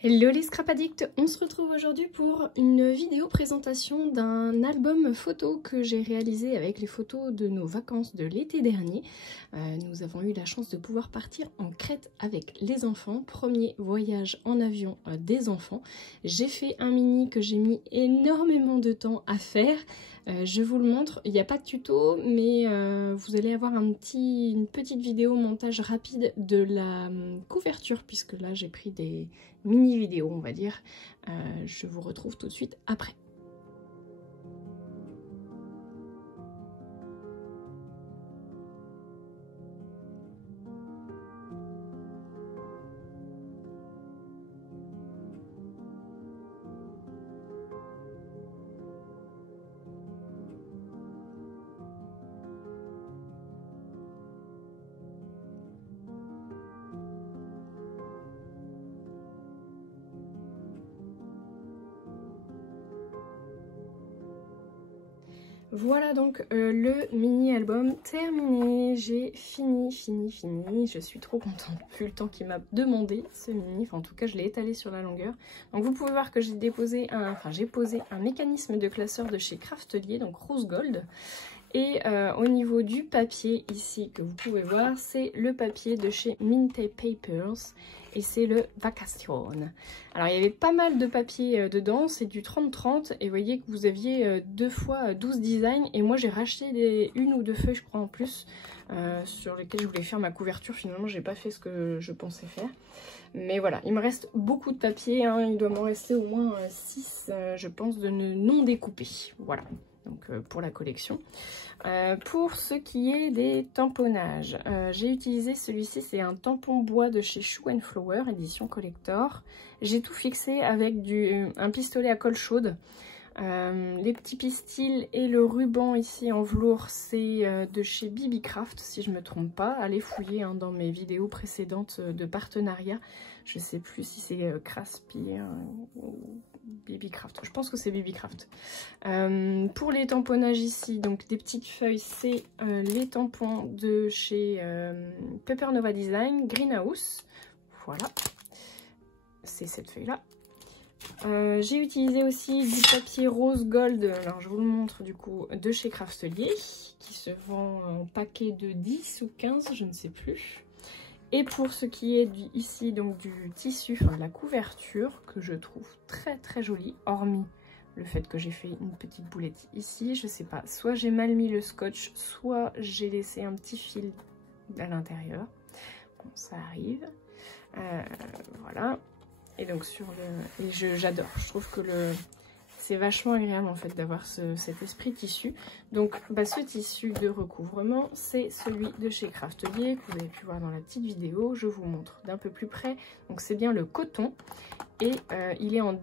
Hello les scrap addicts, on se retrouve aujourd'hui pour une vidéo présentation d'un album photo que j'ai réalisé avec les photos de nos vacances de l'été dernier. Nous avons eu la chance de pouvoir partir en Crète avec les enfants, premier voyage en avion des enfants. J'ai fait un mini que j'ai mis énormément de temps à faire. Je vous le montre, il n'y a pas de tuto, mais vous allez avoir une petite vidéo montage rapide de la couverture, puisque là j'ai pris des mini vidéos on va dire. Je vous retrouve tout de suite après. Voilà donc le mini album terminé, j'ai fini, je suis trop contente, vu le temps qu'il m'a demandé ce mini, enfin en tout cas je l'ai étalé sur la longueur. Donc vous pouvez voir que j'ai posé un mécanisme de classeur de chez Craftelier, donc Rose Gold. Et au niveau du papier ici que vous pouvez voir, c'est le papier de chez Minty Papers et c'est le Vacation. Alors il y avait pas mal de papier dedans, c'est du 30-30 et vous voyez que vous aviez 2 fois 12 designs et moi j'ai racheté une ou deux feuilles je crois en plus sur lesquelles je voulais faire ma couverture. Finalement j'ai pas fait ce que je pensais faire. Mais voilà, il me reste beaucoup de papier, hein. Il doit m'en rester au moins 6 je pense de non découpés. Voilà. Donc pour la collection. Pour ce qui est des tamponnages, j'ai utilisé celui-ci, c'est un tampon bois de chez Shoe & Flower, édition collector. J'ai tout fixé avec un pistolet à colle chaude. Les petits pistils et le ruban ici en velours, c'est de chez BBcraft si je me trompe pas. Allez fouiller hein, dans mes vidéos précédentes de partenariat. Je sais plus si c'est Craspy ou BBcraft. Je pense que c'est BBcraft. Pour les tamponnages ici, donc des petites feuilles, c'est les tampons de chez Pepper Nova Design, Greenhouse. Voilà, c'est cette feuille là. J'ai utilisé aussi du papier rose gold, alors je vous le montre du coup, de chez Craftelier, qui se vend en paquet de 10 ou 15, je ne sais plus. Et pour ce qui est ici donc du tissu, enfin la couverture, que je trouve très jolie, hormis le fait que j'ai fait une petite boulette ici, je sais pas, soit j'ai mal mis le scotch, soit j'ai laissé un petit fil à l'intérieur. Bon, ça arrive. Voilà. Et donc sur le... Et j'adore, je trouve que c'est vachement agréable en fait d'avoir cet esprit tissu. Donc ce tissu de recouvrement, c'est celui de chez Craftelier que vous avez pu voir dans la petite vidéo. Je vous montre d'un peu plus près. Donc c'est bien le coton et il est en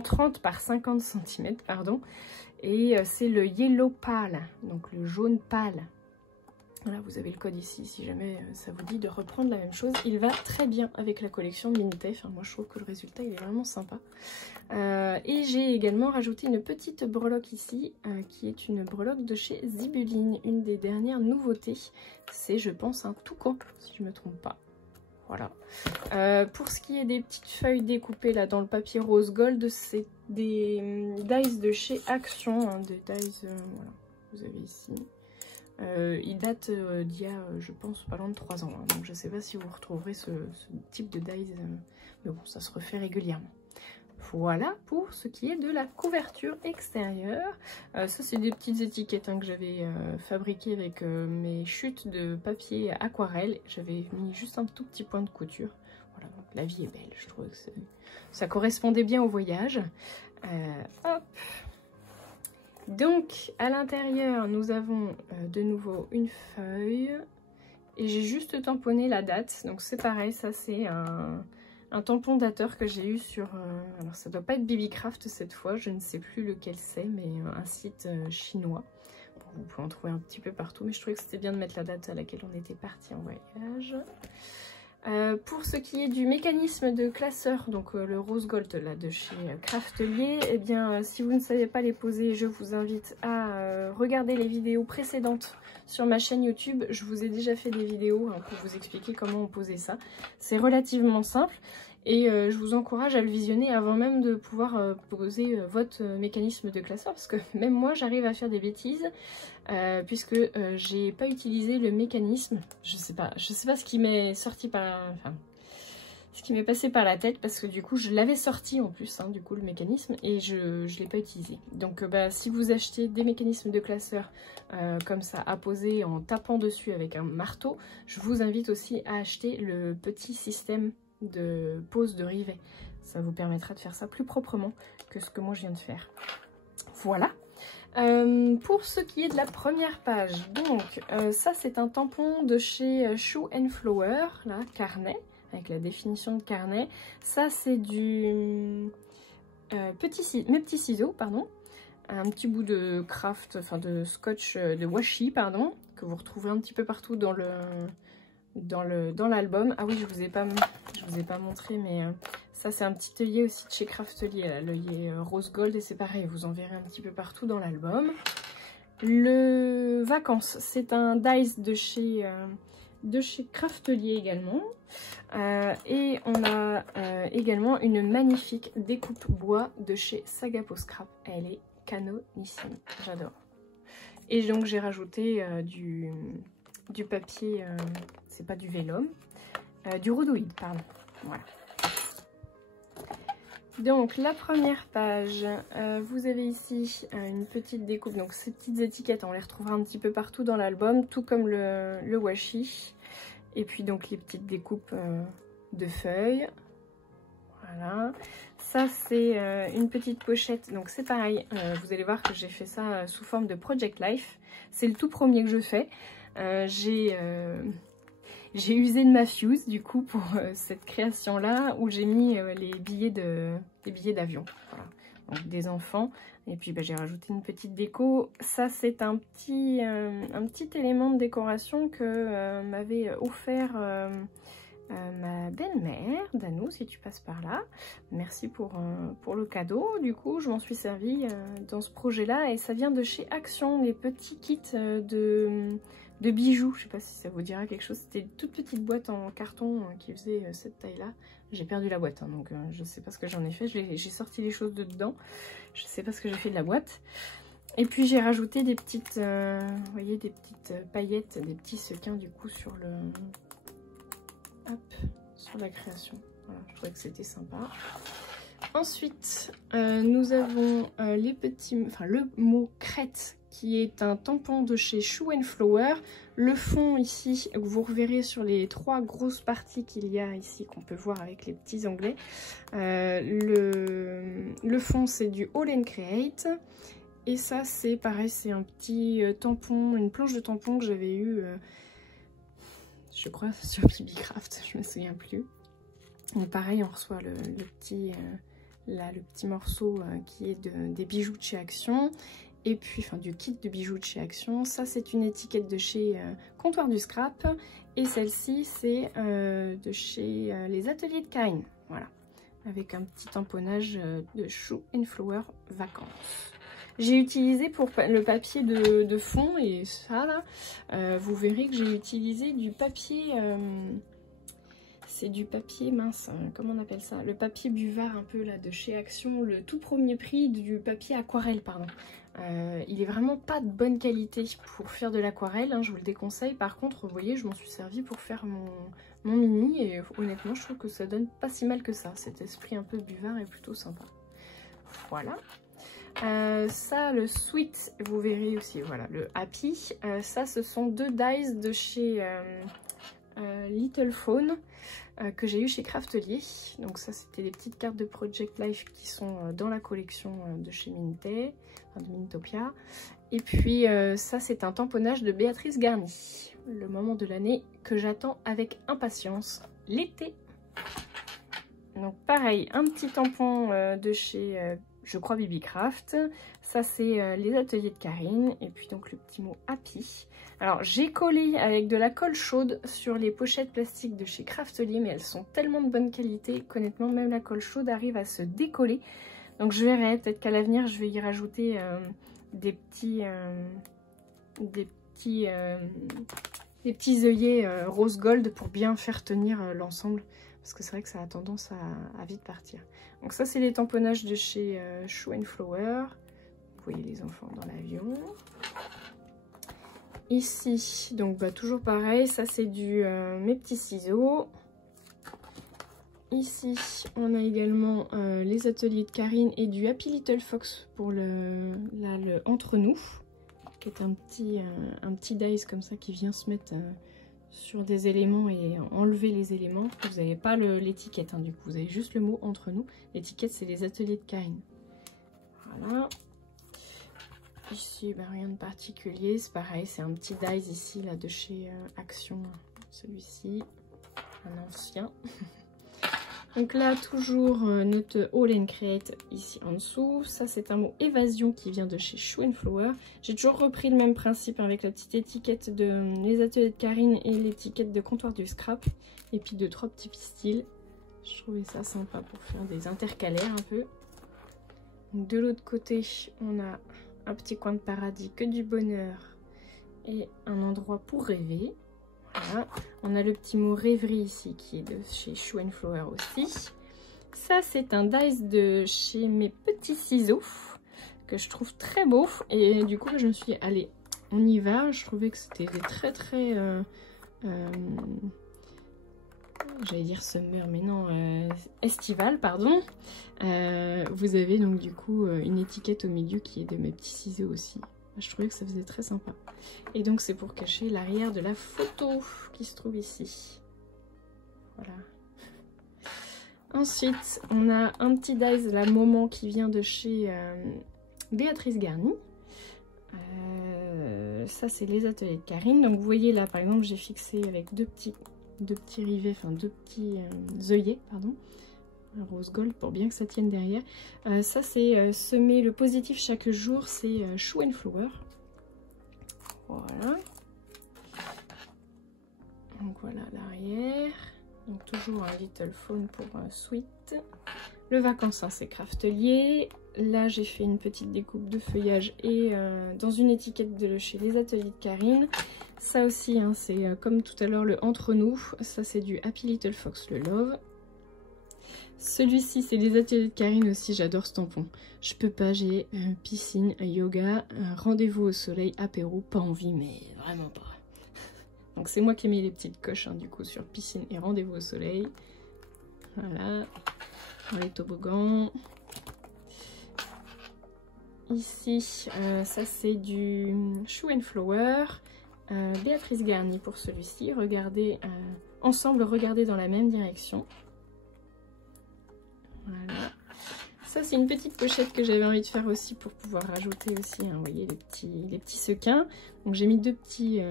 30 par 50 cm, pardon. Et c'est le yellow pâle, donc le jaune pâle. Voilà, vous avez le code ici si jamais ça vous dit de reprendre la même chose. Il va très bien avec la collection Minty. Enfin, moi je trouve que le résultat il est vraiment sympa. Et j'ai également rajouté une petite breloque ici qui est une breloque de chez Zibeline. Une des dernières nouveautés. C'est je pense un toucan si je ne me trompe pas. Voilà. Pour ce qui est des petites feuilles découpées là dans le papier rose gold, c'est des dies de chez Action. Hein, des dies, voilà, vous avez ici. Il date d'il y a, je pense, pas loin de 3 ans. Hein, donc je sais pas si vous retrouverez ce type de dies, mais bon, ça se refait régulièrement. Voilà pour ce qui est de la couverture extérieure. Ça, c'est des petites étiquettes hein, que j'avais fabriquées avec mes chutes de papier aquarelle. J'avais mis juste un tout petit point de couture. Voilà, donc la vie est belle. Je trouve que ça correspondait bien au voyage. Hop. Donc à l'intérieur nous avons de nouveau une feuille et j'ai juste tamponné la date. Donc c'est pareil, ça c'est un tampon dateur que j'ai eu sur, alors ça doit pas être BBcraft cette fois, je ne sais plus lequel c'est, mais un site chinois. Bon, vous pouvez en trouver un petit peu partout, mais je trouvais que c'était bien de mettre la date à laquelle on était parti en voyage. Pour ce qui est du mécanisme de classeur, donc le rose gold là de chez Craftelier, eh bien si vous ne savez pas les poser, je vous invite à regarder les vidéos précédentes sur ma chaîne YouTube. Je vous ai déjà fait des vidéos hein, pour vous expliquer comment on posait ça. C'est relativement simple Et je vous encourage à le visionner avant même de pouvoir poser votre mécanisme de classeur, parce que même moi j'arrive à faire des bêtises, puisque j'ai pas utilisé le mécanisme. Je sais pas ce qui m'est sorti par... Enfin, ce qui m'est passé par la tête, parce que du coup je l'avais sorti en plus, hein, du coup le mécanisme, et je ne l'ai pas utilisé. Donc si vous achetez des mécanismes de classeur comme ça à poser en tapant dessus avec un marteau, je vous invite aussi à acheter le petit système de pose de rivet. Ça vous permettra de faire ça plus proprement que ce que moi je viens de faire. Voilà. Pour ce qui est de la première page, donc ça c'est un tampon de chez Shoe & Flower, là, carnet, avec la définition de carnet. Ça c'est du mes petits ciseaux, pardon, un petit bout de craft, enfin de scotch, de washi, pardon, que vous retrouvez un petit peu partout dans l'album. Ah oui, je vous ai pas montré, mais ça c'est un petit œillet aussi de chez Craftelier, l'œillet rose gold, et c'est pareil, vous en verrez un petit peu partout dans l'album. Le Vacances, c'est un dice de chez Craftelier également. Et on a également une magnifique découpe bois de chez Sagapo Scrap. Elle est canonissime, j'adore. Et donc j'ai rajouté du papier, c'est pas du vélum, du rhodoïde, pardon. Voilà. Donc la première page, vous avez ici une petite découpe. Donc ces petites étiquettes, on les retrouvera un petit peu partout dans l'album, tout comme le washi. Et puis donc les petites découpes de feuilles. Voilà. Ça c'est une petite pochette. Donc c'est pareil, vous allez voir que j'ai fait ça sous forme de Project Life. C'est le tout premier que je fais. J'ai usé de ma fuse du coup pour cette création là, où j'ai mis les billets d'avion, voilà. Donc des enfants, et puis j'ai rajouté une petite déco. Ça c'est un petit élément de décoration que m'avait offert ma belle-mère, Danou, si tu passes par là. Merci pour le cadeau. Du coup je m'en suis servie dans ce projet là, et ça vient de chez Action, les petits kits de bijoux. Je sais pas si ça vous dira quelque chose. C'était une toute petite boîte en carton qui faisait cette taille-là. J'ai perdu la boîte, hein, donc je sais pas ce que j'en ai fait. J'ai sorti les choses de dedans. Je sais pas ce que j'ai fait de la boîte. Et puis j'ai rajouté des petites, vous voyez, des petites paillettes, des petits sequins du coup sur sur la création. Voilà, je trouvais que c'était sympa. Ensuite, nous avons le mot crête, qui est un tampon de chez Shoe & Flower. Le fond ici, vous reverrez sur les 3 grosses parties qu'il y a ici, qu'on peut voir avec les petits onglets. Le fond c'est du All & Create. Et ça c'est pareil, c'est un petit tampon, une planche de tampon que j'avais eu, je crois, sur Bibicraft, je me souviens plus. Et pareil, on reçoit le petit morceau qui est des bijoux de chez Action. Et puis, enfin, du kit de bijoux de chez Action. Ça, c'est une étiquette de chez Comptoir du Scrap. Et celle-ci, c'est de chez les ateliers de Karine. Voilà. Avec un petit tamponnage de Shoe & Flower Vacances. J'ai utilisé pour le papier de fond, et ça, là, vous verrez que j'ai utilisé du papier... c'est du papier mince, comment on appelle ça? Le papier buvard un peu là de chez Action, le tout premier prix du papier aquarelle, pardon. Il est vraiment pas de bonne qualité pour faire de l'aquarelle, hein, je vous le déconseille. Par contre, vous voyez, je m'en suis servie pour faire mon mini, et honnêtement, je trouve que ça donne pas si mal que ça. Cet esprit un peu buvard est plutôt sympa. Voilà. Ça, le sweet, vous verrez aussi, voilà, le happy. Ça, ce sont 2 dies de chez Little Fawn. Que j'ai eu chez Craftelier. Donc ça, c'était des petites cartes de Project Life qui sont dans la collection de chez Minté, enfin de Mintopia. Et puis ça, c'est un tamponnage de Béatrice Garny. Le moment de l'année que j'attends avec impatience, l'été. Donc pareil, un petit tampon de chez, je crois, Bibicraft. Ça, c'est les ateliers de Karine. Et puis donc le petit mot Happy. Alors j'ai collé avec de la colle chaude sur les pochettes plastiques de chez Craftelier, mais elles sont tellement de bonne qualité qu'honnêtement même la colle chaude arrive à se décoller. Donc je verrai, peut-être qu'à l'avenir je vais y rajouter des petits œillets rose gold pour bien faire tenir l'ensemble. parce que c'est vrai que ça a tendance à vite partir. Donc ça c'est les tamponnages de chez Shoe & Flower. Vous voyez les enfants dans l'avion. Ici, donc toujours pareil, ça c'est du mes petits ciseaux. Ici, on a également les ateliers de Karine et du Happy Little Fox pour le entre nous, qui est un petit dice comme ça qui vient se mettre sur des éléments et enlever les éléments. Vous n'avez pas l'étiquette, hein, du coup, vous avez juste le mot entre nous. L'étiquette, c'est les ateliers de Karine. Voilà. Ici, rien de particulier, c'est pareil, c'est un petit dice ici, là, de chez Action, celui-ci, un ancien. Donc là, toujours notre All & Create ici en dessous. Ça, c'est un mot évasion qui vient de chez Shoe & Flower. J'ai toujours repris le même principe avec la petite étiquette de les ateliers de Karine et l'étiquette de comptoir du scrap. Et puis 2-3 petits pistils. Je trouvais ça sympa pour faire des intercalaires un peu. Donc, de l'autre côté, on a un petit coin de paradis, que du bonheur et un endroit pour rêver. Voilà. On a le petit mot rêverie ici qui est de chez Shoe & Flower aussi. Ça c'est un dice de chez mes petits ciseaux que je trouve très beau et du coup je me suis dit allez on y va. Je trouvais que c'était très j'allais dire summer mais non estival pardon. Vous avez donc du coup une étiquette au milieu qui est de mes petits ciseaux aussi. Je trouvais que ça faisait très sympa. Et donc c'est pour cacher l'arrière de la photo qui se trouve ici. Voilà. Ensuite, on a un petit dice, la Moment, qui vient de chez Béatrice Garny. Ça, c'est les ateliers de Karine. Donc vous voyez là, par exemple, j'ai fixé avec deux petits rivets, enfin deux petits œillets, pardon. Un rose gold pour bien que ça tienne derrière. Ça c'est semer le positif chaque jour, c'est Shoe & Flower. Voilà. Donc voilà l'arrière. Donc toujours un little phone pour Sweet. Le vacances, hein, c'est Craftelier. Là j'ai fait une petite découpe de feuillage et dans une étiquette de chez les ateliers de Karine. Ça aussi, hein, c'est comme tout à l'heure le entre nous. Ça c'est du Happy Little Fox, le Love. Celui-ci, c'est les ateliers de Karine aussi, j'adore ce tampon. Je peux pas, j'ai piscine, yoga, rendez-vous au soleil, apéro, pas envie, mais vraiment pas. Donc c'est moi qui ai mis les petites coches, hein, du coup, sur piscine et rendez-vous au soleil. Voilà, dans les toboggans. Ici, ça c'est du Shoe & Flower. Béatrice Garny pour celui-ci. Regardez, ensemble, regardez dans la même direction. Voilà. Ça c'est une petite pochette que j'avais envie de faire aussi pour pouvoir rajouter aussi, hein, vous voyez les petits sequins. Donc j'ai mis deux petits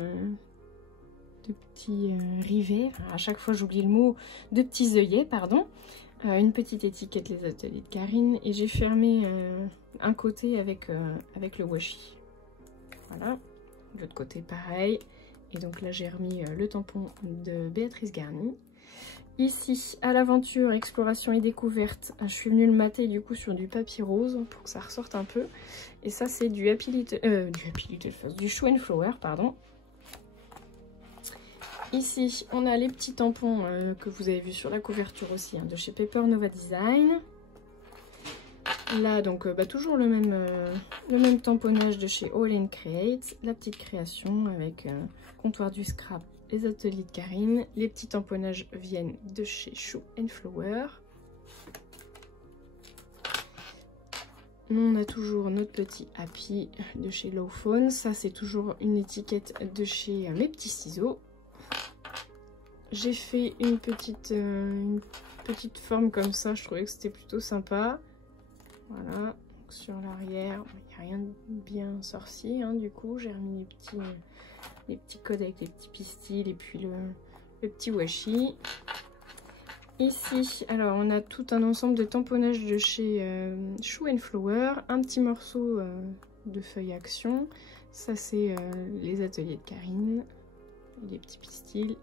rivets, enfin, à chaque fois j'oublie le mot, deux petits œillets, pardon. Une petite étiquette les ateliers de Karine et j'ai fermé un côté avec le washi. Voilà, de l'autre côté pareil. Et donc là j'ai remis le tampon de Béatrice Garny. Ici, à l'aventure, exploration et découverte, je suis venue le mater du coup sur du papier rose pour que ça ressorte un peu. Et ça, c'est du du Shoe & Flower, pardon. Ici, on a les petits tampons que vous avez vus sur la couverture aussi, hein, de chez Paper Nova Design. Là, donc, toujours le même tamponnage de chez All & Create. La petite création avec comptoir du scrap. Les ateliers de Karine, les petits tamponnages viennent de chez Shoe & Flower. On a toujours notre petit Happy de chez Low Phone. Ça c'est toujours une étiquette de chez mes petits ciseaux. J'ai fait une petite forme comme ça, je trouvais que c'était plutôt sympa. Voilà, donc sur l'arrière, il n'y a rien de bien sorcier, hein, du coup j'ai remis les petits codes avec les petits pistils et puis le petit washi. Ici, alors on a tout un ensemble de tamponnages de chez Shoe & Flower, un petit morceau de feuille action. Ça c'est les ateliers de Karine, et les petits pistils.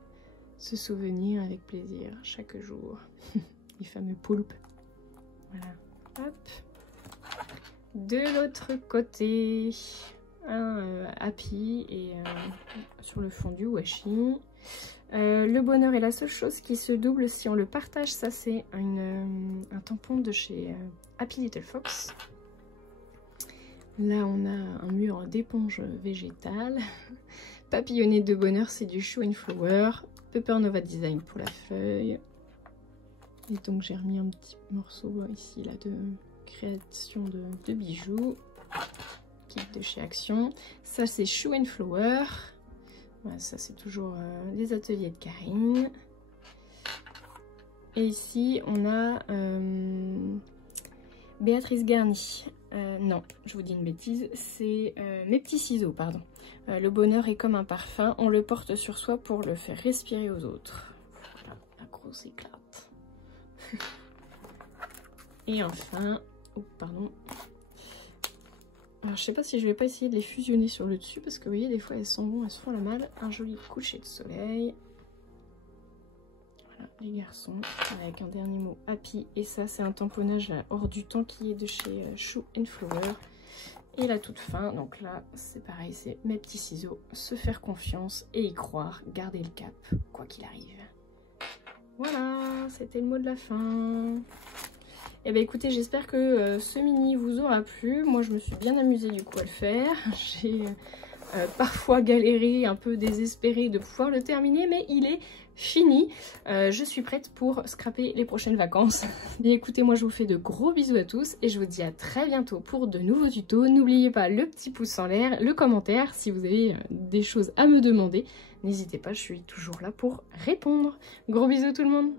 Se souvenir avec plaisir chaque jour. Les fameux poulpes. Voilà. Hop. De l'autre côté, un Happy et sur le fond du washi. Le bonheur est la seule chose qui se double si on le partage. Ça c'est un tampon de chez Happy Little Fox. Là on a un mur d'éponge végétale. Papillonné de bonheur, c'est du Shoe and Flower. Pepper Nova Design pour la feuille. Et donc j'ai remis un petit morceau ici là de création de bijoux. Kit de chez Action. Ça c'est Shoe and Flower. Voilà, ça c'est toujours les ateliers de Karine. Et ici on a Béatrice Garny. Non, je vous dis une bêtise, c'est mes petits ciseaux, pardon. Le bonheur est comme un parfum, on le porte sur soi pour le faire respirer aux autres. Voilà, la grosse éclate. Et enfin, oh pardon. Alors je sais pas si je vais pas essayer de les fusionner sur le dessus parce que vous voyez des fois elles s'en vont, elles se font la malle. Un joli coucher de soleil. Voilà les garçons, avec un dernier mot Happy. Et ça c'est un tamponnage là, hors du temps qui est de chez Shoe and Flower. Et la toute fin, donc là c'est pareil, c'est mes petits ciseaux, se faire confiance et y croire, garder le cap, quoi qu'il arrive. Voilà, c'était le mot de la fin. Et bien écoutez, j'espère que ce mini vous aura plu. Moi je me suis bien amusée du coup à le faire. J'ai parfois galéré, un peu désespérée de pouvoir le terminer, mais il est fini. Je suis prête pour scraper les prochaines vacances. Bien écoutez, moi je vous fais de gros bisous à tous et je vous dis à très bientôt pour de nouveaux tutos. N'oubliez pas le petit pouce en l'air, le commentaire si vous avez des choses à me demander. N'hésitez pas, je suis toujours là pour répondre. Gros bisous tout le monde.